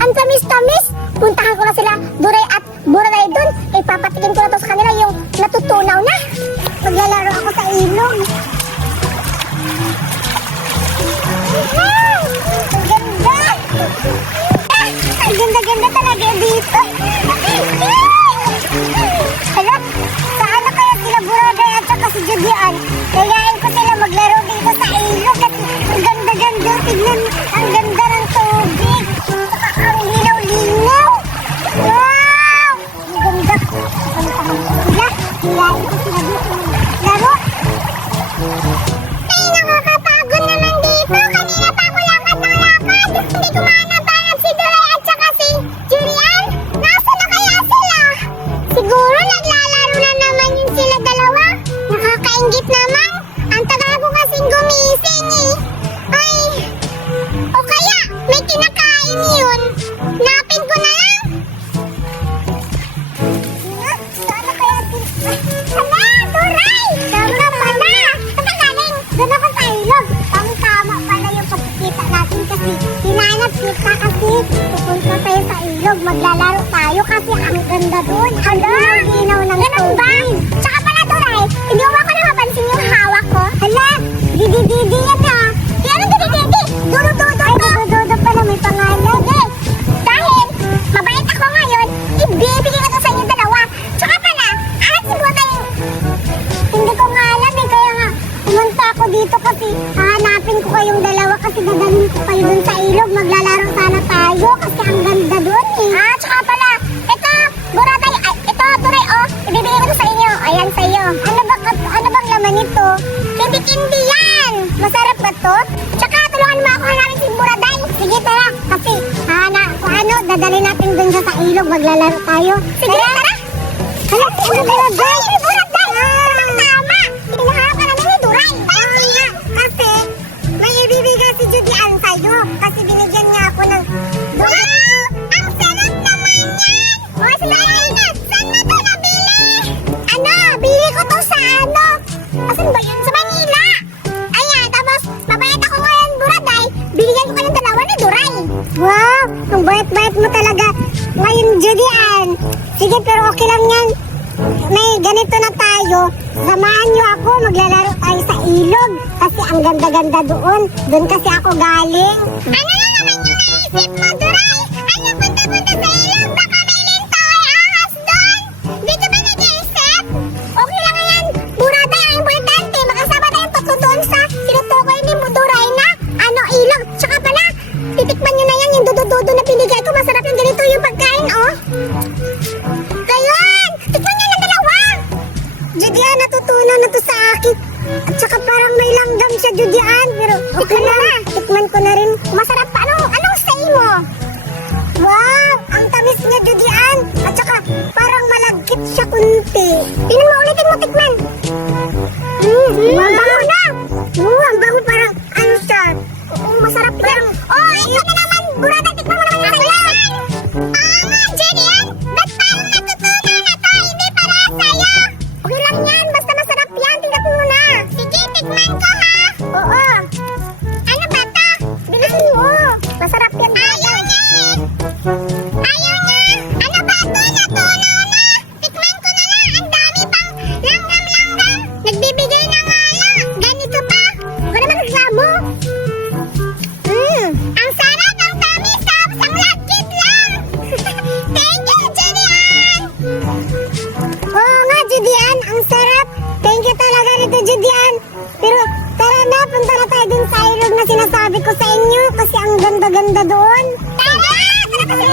Ang tamis-tamis. Puntahan ko na sila, Duray at Buraday dun. Ipapatikin ko na to sa kanila yung natutunaw na. Maglalaro ako sa ilog. Ang ganda! Ang ganda-ganda talaga dito. Hala, saan na kaya sila Buraday at saka si Judian? Kayain ko sila maglaro dito sa ilog at ang ganda-ganda. Tignan, ang ganda ng tubig. Saka ang linaw-linaw. Wow! Ang ganda. Sila, kayain ko sila dito maglaro. Ay, nakakapagod naman dito. Kanina pa ako lakad ng lakad. Hindi ko mahanap-hanap si Duray at saka si Julian. Nasaan na kaya sila? Siguro naglalaro na naman yun sila dalawa. Nakakaingit naman. Ang tagal ko kasing gumising eh. Ay, o kaya may kinakain yun. Napin ko na lang. Saan na kaya sila? Hala, Duray! Tama pala. Saan ka galing? Doon ako sa ilog. Tama pala yung pagkikita natin kasi hinanap kita kasi pupunta tayo sa ilog. Maglalaro tayo kasi ang ganda doon. Ang linaw ng tubig. Tsaka pala, Duray, hindi mo ako napapansin yung hawak ko? Hala, didi-didi yan ha. Di anong didi-didi? Dudo-dudo ko. Ay, dudo-dudo pala may pangalan eh. Dahil mabait ako ngayon, ibibigay ko to sa inyo dalawa. Tsaka pala, alat si Butay. Hindi ko nga alam eh, kaya nga pumunta ako dito kasi hahanapin ko kayong dalawa kasi dadalhin ko kayo dun sa ilog. Maglalaro sana tayo kasi ang ganda dun eh. Tsaka pala, ito, Buraday, ito, Duray, oh, ibibigay ko to sa inyo. Ayan sa iyo. Ano bang laman nito? Hindi yan. Masarap ba to? Tsaka tulungan mo ako hanapin si Buraday. Sige, tara. Kasi, dadalhin natin dun sa ilog. Maglalaro tayo. Sige, tara. Hala, ano Buraday? Ay, Buraday! Tama! Hinahanap ka namin ni Duray. Kaya, kasi, may ibibigay si Judian sa'yo. Kasi binigyan niya ako ng... Wow! Ang sarap naman yan! O, saan na? Saan mo to nabili? Ano? Bili ko to sa ano? Asan ba yun? Sa Manila! Ayan, tapos, mabait ako ngayon, Buraday. Binigyan ko kayong dalawa ni Duray. Wow! Ang bait-bait mo talaga. Ngayon, Judian. Sige, pero okay lang yan. May ganito na tayo. Samahan niyo ako. Maglalaro tayo sa ilog. Kasi ang ganda-ganda doon. Doon kasi ako galing. Ano na naman yung naisip mo, Duray? Ano punta-punta sa ilog? Baka may lintoy ahas doon. Di ka ba nag-iisip? Okay lang yan. Buraday, ang importante. Makasama tayong tatlo doon sa sinutukoy ni Duray na ilog. Tsaka pala, titikman nyo na yan. Yung dudo-dudo na pinigay ko. Masarap yung ganito yung pagkain, oh. Kayon! Tikman nyo na dalawa! Judian, natutunan na to sa akin. At saka parang may langgam siya, Judian. Pero okay na. Tikman ko na rin. Masarap pa. Anong say mo? Wow! Ang tamis niya, Judian. At saka parang malagkit siya kunti. Tingnan mo, ulitin mo, tikman. Ang bango na! Ang bango parang ano siya. Masarap yan. Oh, ito na naman. Buraday, tikman mo naman yung sayo. Judian, ba't parang natutunan na to? Hindi pala sayo. Okay lang yan. Basta masarap yan. Tingnan mo na. Sige, tikman ko ha. Oo. Ano ba to? Bilisin mo. Masarap yan. Ayaw niya eh. Ayaw niya. Ano ba to? Natunaw na. Tikman ko na lang. Ang dami pang langgam-langgam. Nagbibigay na nga lang. Ganito pa. Wala naman nagsamo. Ang sarap, ang tamis, tapos ang lagkit lang. Thank you, Judian. Oo nga, Judian, ang sarap. Thank you talaga nito, Judian. Pero tara na, punta na tayo dun sa ilog na sinasabi ko sa inyo kasi ang ganda-ganda doon. Tara! Tara kasi